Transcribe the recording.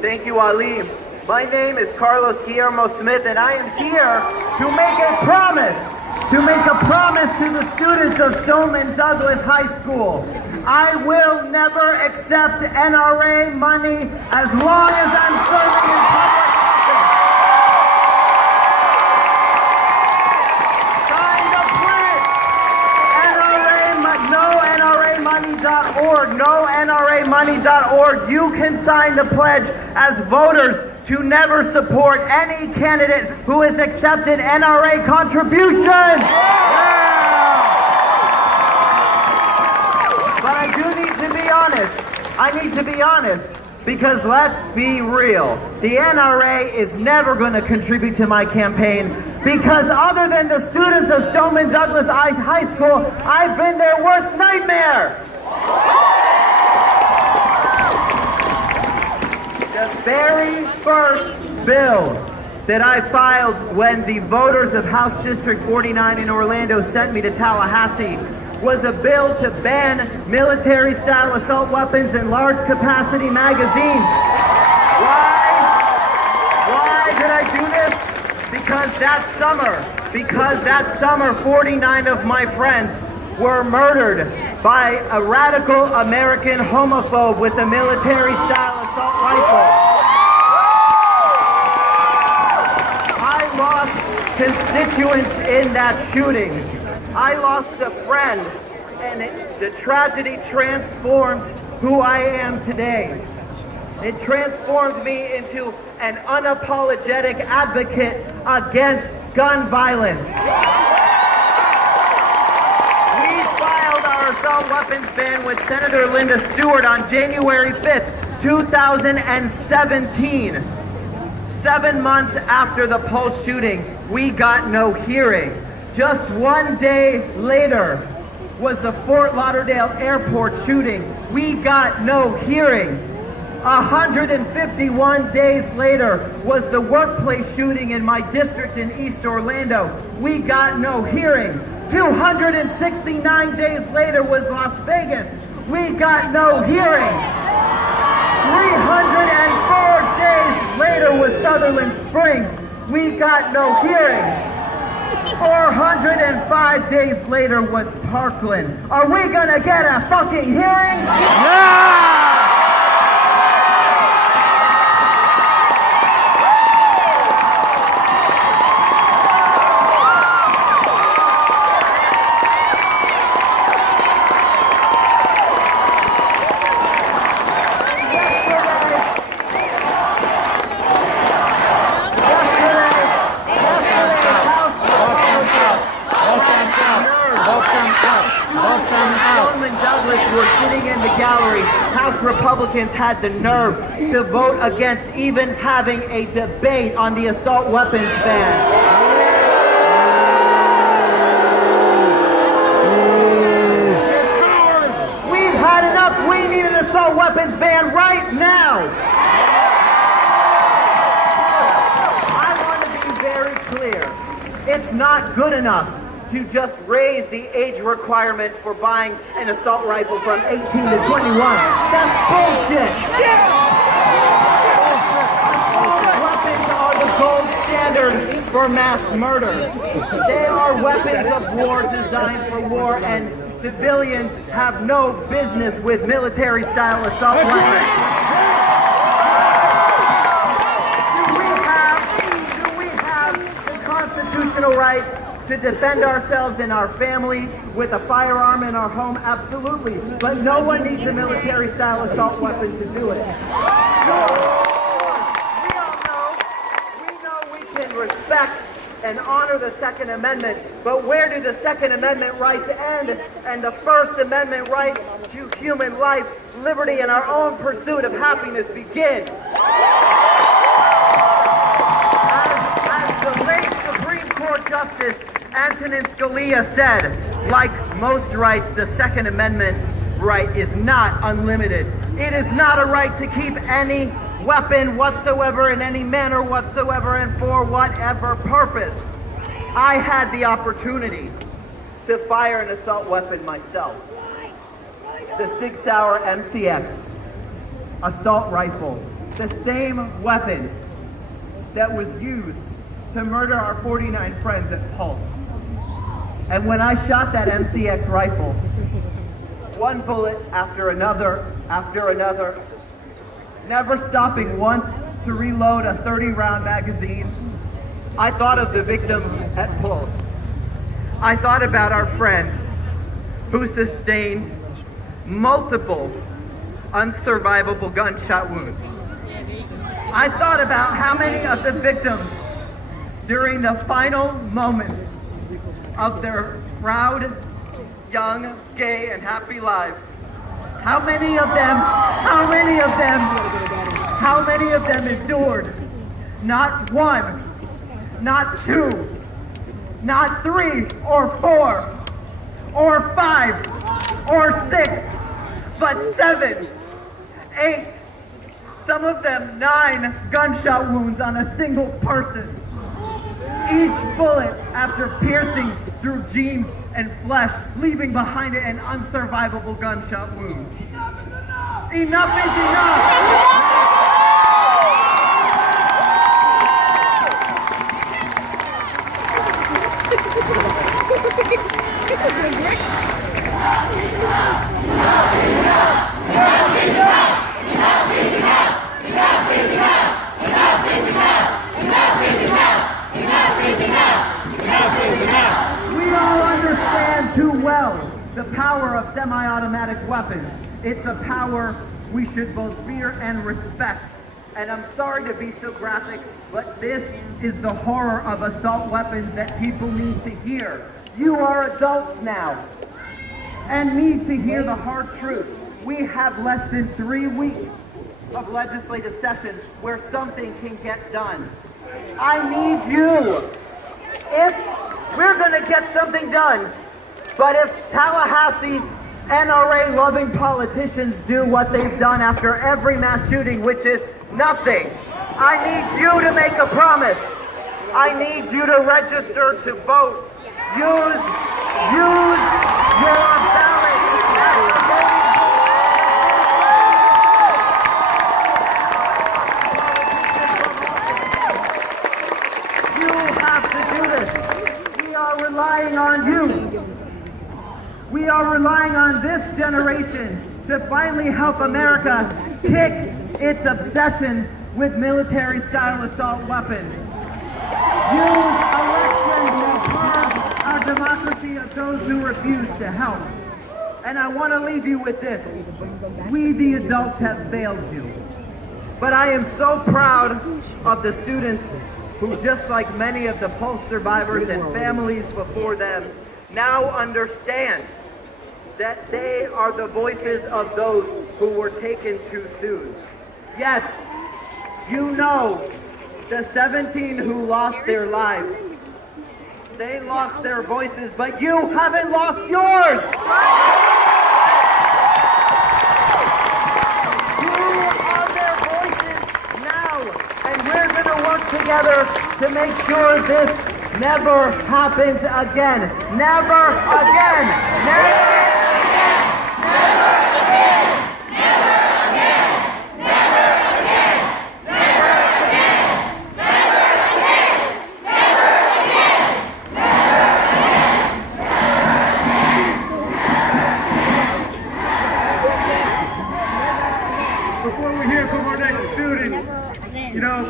Thank you, Ali. My name is Carlos Guillermo Smith, and I am here to make a promise. To make a promise to the students of Stoneman Douglas High School. I will never accept NRA money as long as I'm serving in public office. Sign the pledge. NRAmoney.org. NoNRAmoney.org. You can sign the pledge as voters to never support any candidate who has accepted NRA contributions. But I do need to be honest. I need to be honest because let's be real. The NRA is never going to contribute to my campaign because other than the students of Stoneman Douglas High School, I've been their worst nightmare. The very first bill that I filed when the voters of House District 49 in Orlando sent me to Tallahassee was a bill to ban military-style assault weapons in large-capacity magazines. Why did I do this? Because that summer, 49 of my friends were murdered by a radical American homophobe with a military-style assault rifle. I lost constituents in that shooting. I lost a friend, and the tragedy transformed who I am today. It transformed me into an unapologetic advocate against gun violence. Assault weapons ban with Senator Linda Stewart on January 5th, 2017. 7 months after the Pulse shooting, we got no hearing. Just 1 day later was the Fort Lauderdale airport shooting. We got no hearing. 151 days later was the workplace shooting in my district in East Orlando. We got no hearing. 269 days later was Las Vegas. We got no hearing. 304 days later was Sutherland Springs. We got no hearing. 405 days later was Parkland. Are we gonna get a fucking hearing? Yeah! House Republicans had the nerve to vote against even having a debate on the assault weapons ban. We've had enough. We need an assault weapons ban right now. I want to be very clear. It's not good enough to just raise the age requirement for buying an assault rifle from 18 to 21. That's bullshit. Assault weapons are the gold standard for mass murder. They are weapons of war designed for war, and civilians have no business with military-style assault weapons. Do we have the constitutional right to defend ourselves and our family with a firearm in our home? Absolutely. But no one needs a military-style assault weapon to do it. Sure. We know we can respect and honor the Second Amendment, but where do the Second Amendment rights end and the First Amendment right to human life, liberty, and our own pursuit of happiness begin? As the late Supreme Court Justice Antonin Scalia said, like most rights, the Second Amendment right is not unlimited. It is not a right to keep any weapon whatsoever in any manner whatsoever and for whatever purpose. I had the opportunity to fire an assault weapon myself. The 6 Sauer MCX assault rifle the same weapon that was used to murder our 49 friends at Pulse. And when I shot that MCX rifle, one bullet after another, never stopping once to reload a 30-round magazine, I thought of the victims at Pulse. I thought about our friends who sustained multiple unsurvivable gunshot wounds. I thought about how many of the victims during the final moments of their proud, young, gay, and happy lives, how many of them endured not one, not two, not three or four or five or six, but 7, 8, some of them 9 gunshot wounds on a single person. Each bullet after piercing through jeans and flesh, leaving behind it an unsurvivable gunshot wound. Enough is enough! We all understand too well the power of semi-automatic weapons. It's a power we should both fear and respect. And I'm sorry to be so graphic, but this is the horror of assault weapons that people need to hear. You are adults now and need to hear the hard truth. We have less than 3 weeks of legislative session where something can get done. I need you. If we're going to get something done, but if Tallahassee NRA-loving politicians do what they've done after every mass shooting, which is nothing, I need you to make a promise. I need you to register to vote. Use your ballot as a voting. You have to do this. We are relying on you. We are relying on this generation to finally help America kick its obsession with military-style assault weapons. Use elections to purge our democracy of those who refuse to help. And I want to leave you with this. We, the adults, have failed you. But I am so proud of the students who, just like many of the Pulse survivors and families before them, now understand that they are the voices of those who were taken too soon. Yes, you know, the 17 who lost their lives, they lost their voices, but you haven't lost yours! You are their voices now, and we're gonna work together to make sure this never happens again. Never again! Never! Before we hear from our next student, you know,